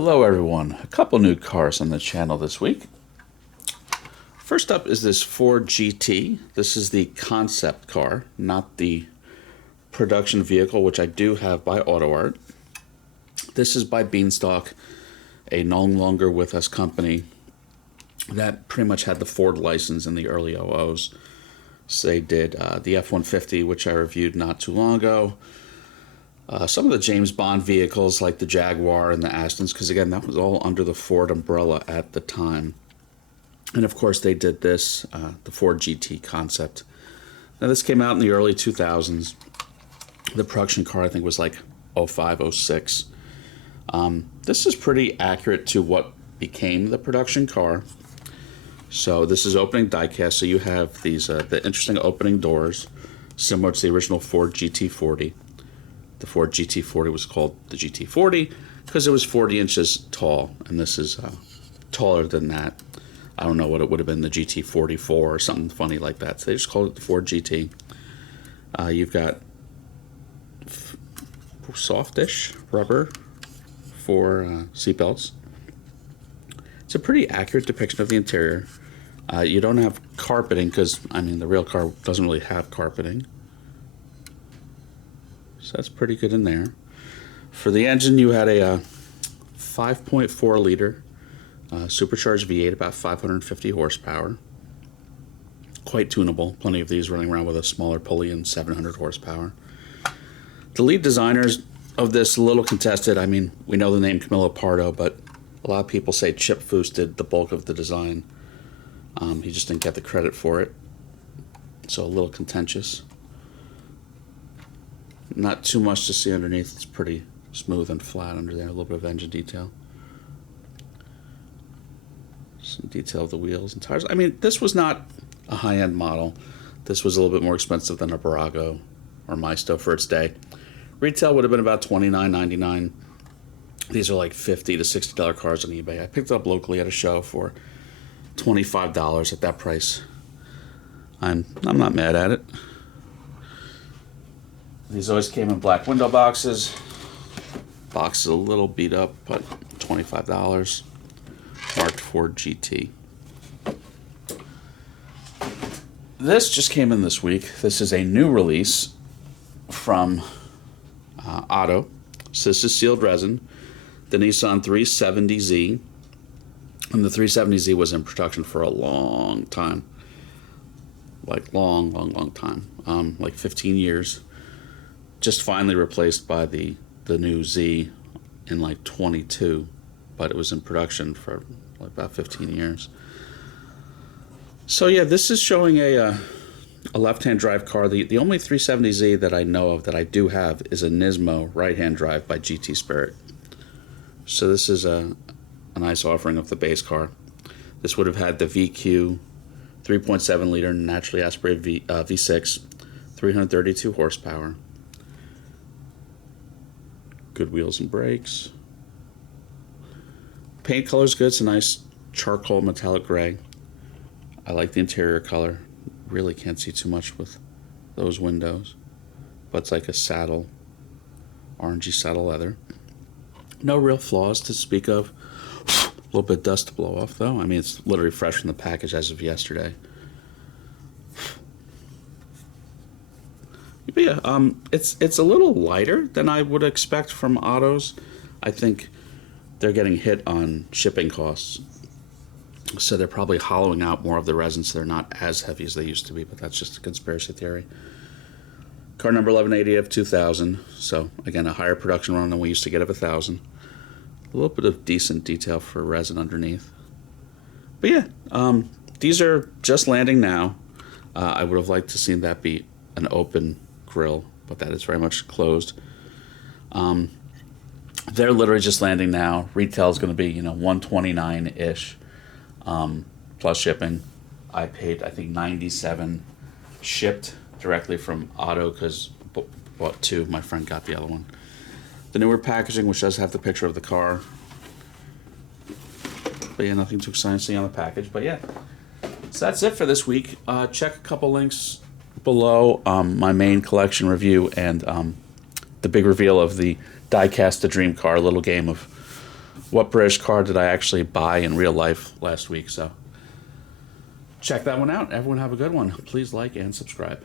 Hello everyone, a couple new cars on the channel this week. First up is this Ford GT. This is the concept car, not the production vehicle, which I do have by Auto Art. This is by Beanstalk, a no longer with us company that pretty much had the Ford license in the early 00s. So they did the F-150, which I reviewed not too long ago. Some of the James Bond vehicles like the Jaguar and the Astons, because again, that was all under the Ford umbrella at the time. And of course, they did this, the Ford GT concept. Now, this came out in the early 2000s. The production car, I think, was like 05, 06. This is pretty accurate to what became the production car. So this is opening diecast. So you have these the interesting opening doors, similar to the original Ford GT40. The Ford GT40 was called the GT40 because it was 40 inches tall, and this is taller than that. I don't know what it would have been, the GT44 or something funny like that. So they just called it the Ford GT. You've got softish rubber for seatbelts. It's a pretty accurate depiction of the interior. You don't have carpeting because, I mean, the real car doesn't really have carpeting. So that's pretty good in there. For the engine, you had a 5.4 liter supercharged V8, about 550 horsepower. Quite tunable. Plenty of these running around with a smaller pulley and 700 horsepower. The lead designers of this, a little contested. I mean, we know the name Camillo Pardo, but a lot of people say Chip Foose did the bulk of the design. He just didn't get the credit for it. So a little contentious. Not too much to see underneath. It's pretty smooth and flat under there. A little bit of engine detail. Some detail of the wheels and tires. I mean, this was not a high-end model. This was a little bit more expensive than a Barago or Maisto for its day. Retail would have been about $29.99. These are like $50 to $60 cars on eBay. I picked it up locally at a show for $25 at that price. I'm not mad at it. These always came in black window boxes. Box is a little beat up, but $25. Marked Ford GT. This just came in this week. This is a new release from Otto. So this is sealed resin. The Nissan 370Z. And the 370Z was in production for a long time. Like long time. Like 15 years. Just finally replaced by the new Z in like 22, but it was in production for like about 15 years. So yeah, this is showing a left-hand drive car. The only 370Z that I know of that I do have is a Nismo right-hand drive by GT Spirit. So this is a nice offering of the base car. This would have had the VQ 3.7 liter naturally aspirated V6, 332 horsepower. Good wheels and brakes. Paint color's good. It's a nice charcoal metallic gray. I like the interior color. Really can't see too much with those windows. But it's like a saddle, orangey saddle leather. No real flaws to speak of. A little bit of dust to blow off though. I mean, it's literally fresh from the package as of yesterday. But yeah, it's a little lighter than I would expect from autos. I think they're getting hit on shipping costs. So they're probably hollowing out more of the resin so they're not as heavy as they used to be, but that's just a conspiracy theory. Car number 1180 of 2000. So again, a higher production run than we used to get of 1000. A little bit of decent detail for resin underneath. But yeah, these are just landing now. I would have liked to see that be an open grill, but that is very much closed. They're literally just landing now. Retail is going to be, $129-ish plus shipping. I paid, I think, $97 shipped directly from Otto because bought two. My friend got the other one. The newer packaging, which does have the picture of the car. But yeah, nothing too exciting to see on the package. But yeah, so that's it for this week. Check a couple links below, my main collection review and the big reveal of the Diecast the Dream Car, a little game of what British car did I actually buy in real life last week. So check that one out. Everyone have a good one. Please like and subscribe.